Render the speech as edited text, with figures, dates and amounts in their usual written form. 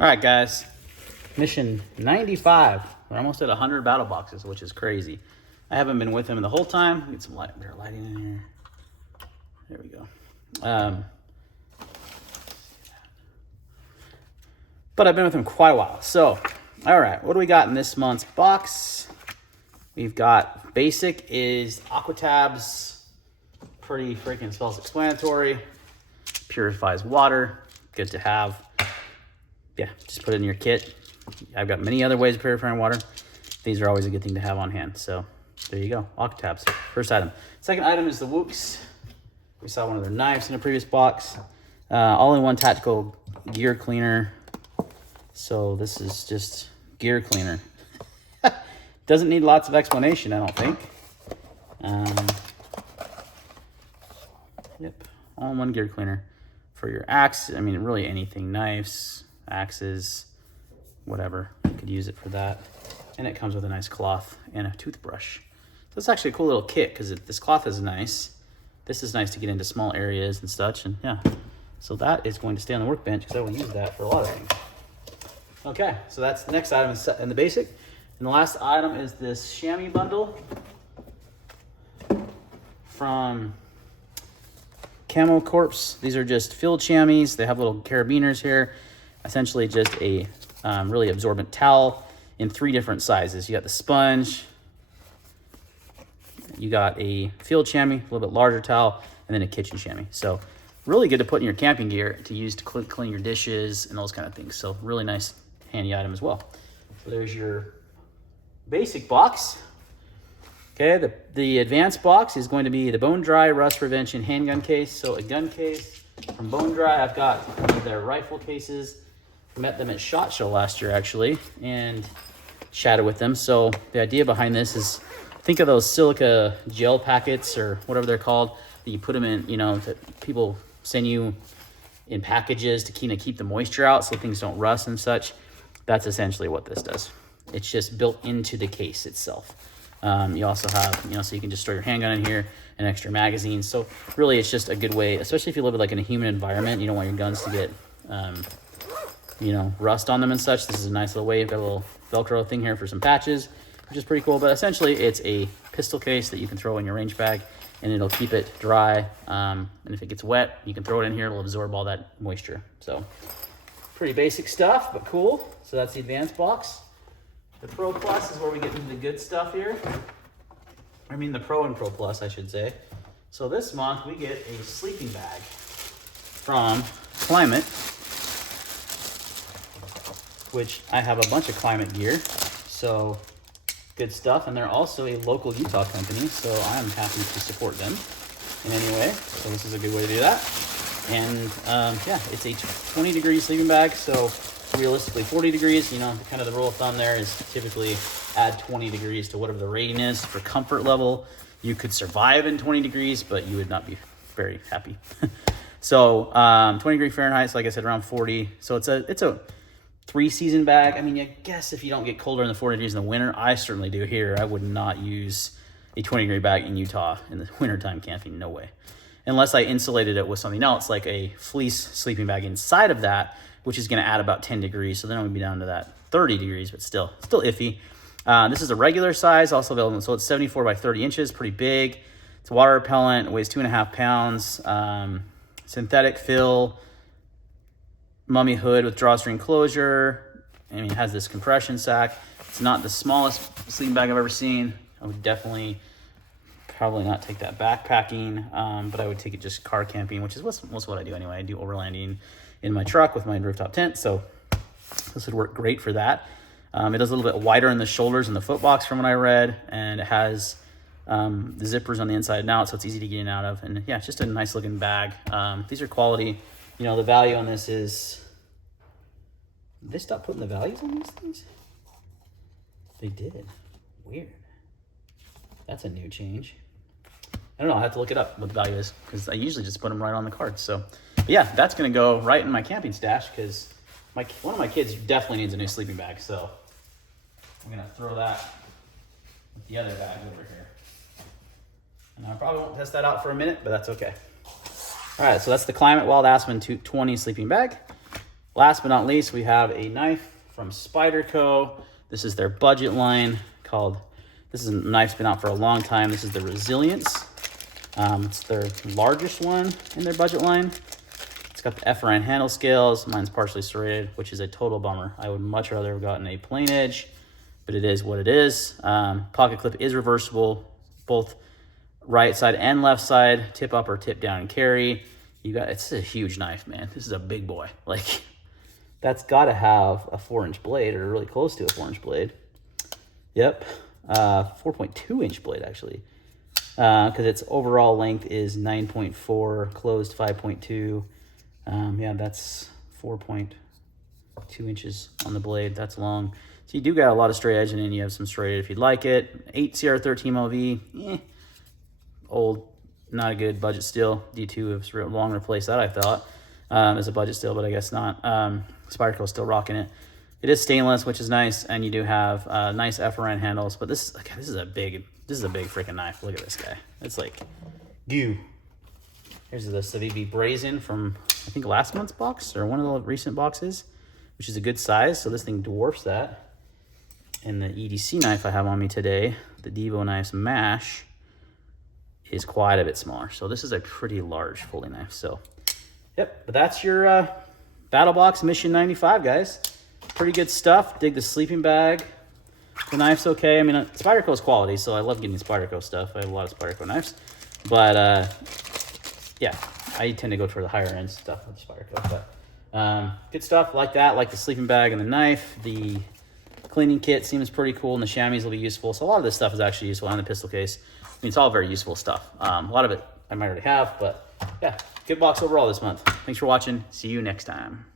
All right, guys. Mission 95. We're almost at 100 battle boxes, which is crazy. I haven't been with him the whole time. Get some better lighting in here. There we go. But I've been with him quite a while. So, all right, what do we got in this month's box? We've got basic is Aquatabs. Pretty freaking self-explanatory. Purifies water. Good to have. Yeah, just put it in your kit. I've got many other ways of purifying water. These are always a good thing to have on hand. So there you go, Aquatabs, first item. Second item is the Wooks. We saw one of their knives in a previous box. All-in-one tactical gear cleaner. So this is just gear cleaner. Doesn't need lots of explanation, I don't think. Yep, all-in-one gear cleaner for your axe. I mean, really anything, knives, axes, whatever. You could use it for that. And it comes with a nice cloth and a toothbrush. So it's actually a cool little kit because this cloth is nice. This is nice to get into small areas and such. And yeah, so that is going to stay on the workbench because I will use that for a lot of things. Okay, so that's the next item in the basic. And the last item is this chamois bundle from Camo Corpse. These are just filled chamois. They have little carabiners here. Essentially just a really absorbent towel in 3 different sizes. You got the sponge, you got a field chamois, a little bit larger towel, and then a kitchen chamois. So really good to put in your camping gear to use to clean your dishes and those kind of things. So really nice, handy item as well. So there's your basic box. Okay, the advanced box is going to be the Bone Dry Rust Prevention handgun case. So a gun case from Bone Dry. I've got one of their rifle cases. Met them at SHOT Show last year, actually, and chatted with them. So the idea behind this is, think of those silica gel packets or whatever they're called that you put them in, you know, that people send you in packages to kind of keep the moisture out so things don't rust and such. That's essentially what this does. It's just built into the case itself. You also have, you know, so you can just store your handgun in here and extra magazines. So really it's just a good way, especially if you live like in a humid environment, you don't want your guns to get, you know, rust on them and such. This is a nice little way. You've got a little Velcro thing here for some patches, which is pretty cool. But essentially it's a pistol case that you can throw in your range bag and it'll keep it dry. And if it gets wet, you can throw it in here. It'll absorb all that moisture. So pretty basic stuff, but cool. So that's the advanced box. The Pro Plus is where we get into the good stuff here. I mean the Pro and Pro Plus, I should say. So this month we get a sleeping bag from Climate, which I have a bunch of Climate gear, so good stuff. And they're also a local Utah company, so I'm happy to support them in any way. So this is a good way to do that. And yeah, it's a 20-degree sleeping bag, so realistically 40 degrees, you know, kind of the rule of thumb there is typically add 20 degrees to whatever the rating is for comfort level. You could survive in 20 degrees, but you would not be very happy. So 20-degree Fahrenheit, so like I said, around 40. So it's a 3-season bag. I mean, I guess if you don't get colder than the 40 degrees in the winter, I certainly do here. I would not use a 20-degree bag in Utah in the wintertime camping, no way. Unless I insulated it with something else, like a fleece sleeping bag inside of that, which is gonna add about 10 degrees. So then I'm gonna be down to that 30 degrees, but still iffy. This is a regular size, also available. So it's 74 by 30 inches, pretty big. It's water repellent, it weighs 2.5 pounds. Synthetic fill, mummy hood with drawstring closure. I mean, it has this compression sack. It's not the smallest sleeping bag I've ever seen. I would probably not take that backpacking, but I would take it just car camping, which is most what I do anyway. I do overlanding in my truck with my rooftop tent, so this would work great for that. It is a little bit wider in the shoulders and the foot box from what I read, and it has the zippers on the inside and out, so it's easy to get in and out of. And yeah, it's just a nice looking bag. These are quality. You know, the value on this is, did they stop putting the values on these things? They did. Weird. That's a new change. I don't know, I'll have to look it up what the value is, because I usually just put them right on the card. So but yeah, that's gonna go right in my camping stash, because one of my kids definitely needs a new sleeping bag. So I'm gonna throw that with the other bag over here. And I probably won't test that out for a minute, but that's okay. All right, so that's the Climate Wild Aspen 220 sleeping bag. Last but not least, we have a knife from Spyderco. This is their budget line called, this is a knife's been out for a long time. This is the Resilience. It's their largest one in their budget line. It's got the FRN handle scales. Mine's partially serrated, which is a total bummer. I would much rather have gotten a plain edge, but it is what it is. Pocket clip is reversible, both right side and left side, tip up or tip down and carry. It's a huge knife, man. This is a big boy. Like, that's gotta have a 4-inch blade, or really close to a 4-inch blade. Yep, 4.2-inch blade actually. Because its overall length is 9.4, closed 5.2. Yeah, that's 4.2 inches on the blade. That's long. So you do got a lot of straight edge, and then you have some straight if you'd like it. 8 CR13 LV, old, not a good budget steel. D2 has long replaced that, I thought, as a budget steel, but I guess not. Spyderco's still rocking it. It is stainless, which is nice, and you do have nice FRN handles. But this is a big freaking knife. Look at this guy. It's like goo. Here's the Civivi Brazen from, I think, last month's box, or one of the recent boxes, which is a good size. So this thing dwarfs that. And the EDC knife I have on me today, the Devo Knives Mash, is quite a bit smaller. So this is a pretty large Foley knife. So, yep, but that's your Battlebox Mission 95, guys. Pretty good stuff. Dig the sleeping bag. The knife's okay. I mean, Spyderco's quality, so I love getting Spyderco stuff. I have a lot of Spyderco knives. But, yeah, I tend to go for the higher end stuff with Spyderco. But good stuff like that, like the sleeping bag and the knife. The cleaning kit seems pretty cool, and the chamois will be useful. So a lot of this stuff is actually useful, and the pistol case. I mean, it's all very useful stuff. A lot of it I might already have, but yeah, good box overall this month. Thanks for watching. See you next time.